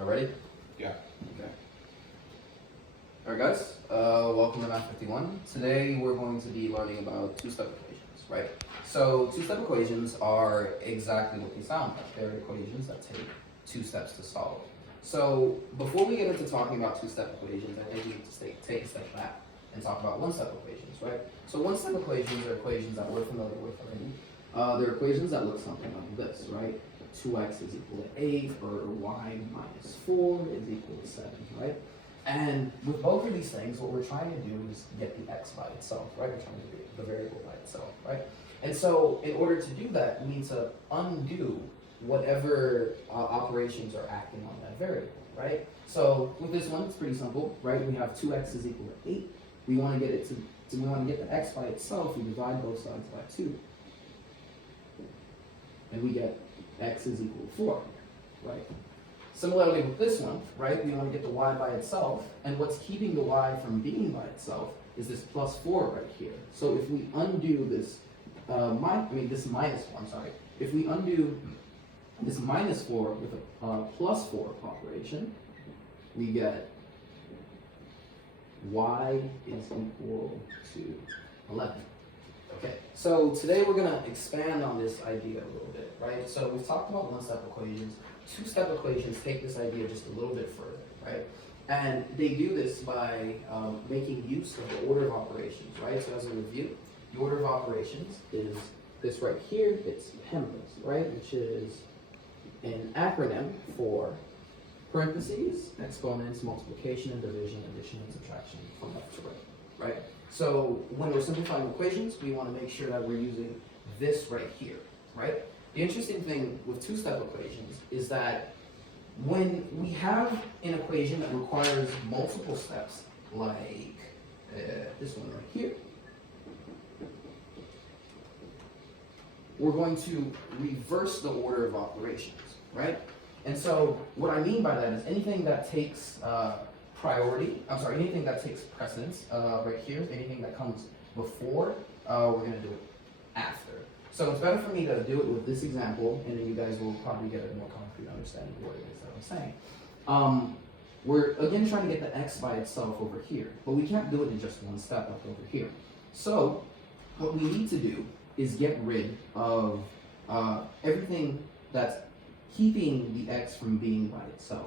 All ready? Yeah. Okay. All right, guys. Welcome to Math 51. Today we're going to be learning about two-step equations, right? So two-step equations are exactly what they sound like. They're equations that take 2 steps to solve. So before we get into talking about two-step equations, I think we need to take a step back and talk about one-step equations, right? So one-step equations are equations that we're familiar with already. They're equations that look something like this, right? 2x is equal to 8, or y minus 4 is equal to 7, right? And with both of these things, what we're trying to do is get the x by itself, right? We're trying to get the variable by itself, right? And so in order to do that, we need to undo whatever operations are acting on that variable, right? So with this one, it's pretty simple, right? We have 2x is equal to 8. We want to get it we want to get the x by itself. We divide both sides by 2. And we get x is equal to 4, right? Similarly with this one, right, we want to get the y by itself, and what's keeping the y from being by itself is this plus 4 right here. So if we undo this, this minus 1, sorry. If we undo this minus 4 with a plus 4 operation, we get y is equal to 11. Okay, so today we're going to expand on this idea a little bit, right? So we've talked about one-step equations. Two-step equations take this idea just a little bit further, right? And they do this by making use of the order of operations, right? So as a review, the order of operations is this right here. It's PEMDAS, right? Which is an acronym for parentheses, exponents, multiplication and division, addition and subtraction from left to right, right? So when we're simplifying equations, we want to make sure that we're using this right here, right? The interesting thing with two-step equations is that when we have an equation that requires multiple steps, like this one right here, we're going to reverse the order of operations, right? And so what I mean by that is anything that takes anything that takes precedence right here, anything that comes before, we're going to do it after. So it's better for me to do it with this example, and then you guys will probably get a more concrete understanding of what it is that I'm saying. We're again trying to get the x by itself over here, but we can't do it in just one step like over here. So what we need to do is get rid of everything that's keeping the x from being by itself.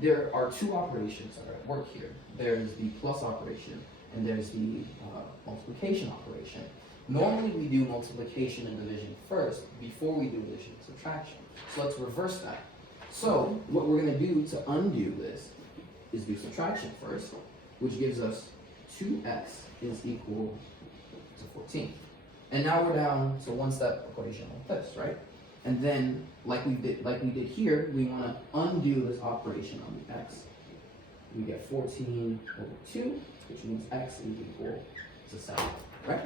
There are 2 operations that are at work here. There's the plus operation and there's the multiplication operation. Normally we do multiplication and division first before we do addition and subtraction. So let's reverse that. So what we're going to do to undo this is do subtraction first, which gives us 2x is equal to 14. And now we're down to one-step equation like this, right? And then, like we did here, we want to undo this operation on the x. We get 14 over 2, which means x is equal to 7, right?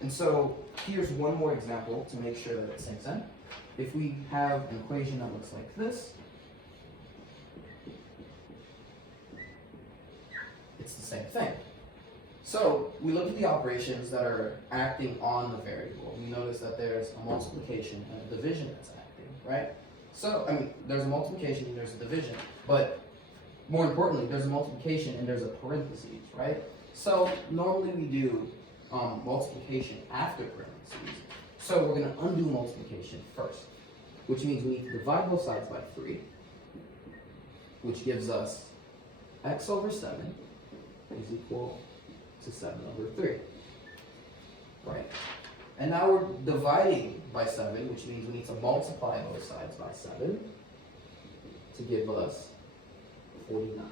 And so here's one more example to make sure that it sinks in. If we have an equation that looks like this, it's the same thing. So we look at the operations that are acting on the variable. We notice that there's a multiplication and a division that's acting, right? So, there's a multiplication and there's a division, but more importantly, there's a multiplication and there's a parentheses, right? So normally we do multiplication after parentheses. So we're going to undo multiplication first, which means we need to divide both sides by 3, which gives us x over 7 is equal to 7 over 3, right? And now we're dividing by 7, which means we need to multiply both sides by 7 to give us 49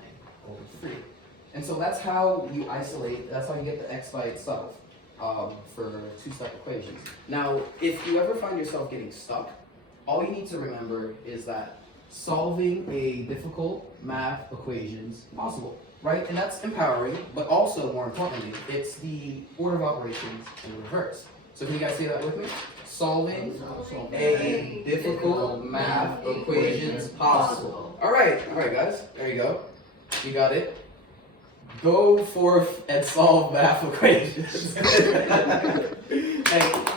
over 3. And so that's how you that's how you get the x by itself for two-step equations. Now, if you ever find yourself getting stuck, all you need to remember is that solving a difficult math equation is possible, right? And that's empowering, but also, more importantly, it's the order of operations in reverse. So can you guys say that with me? Solving a difficult math equation is possible. All right, guys, there you go. You got it. Go forth and solve math equations. Thank you.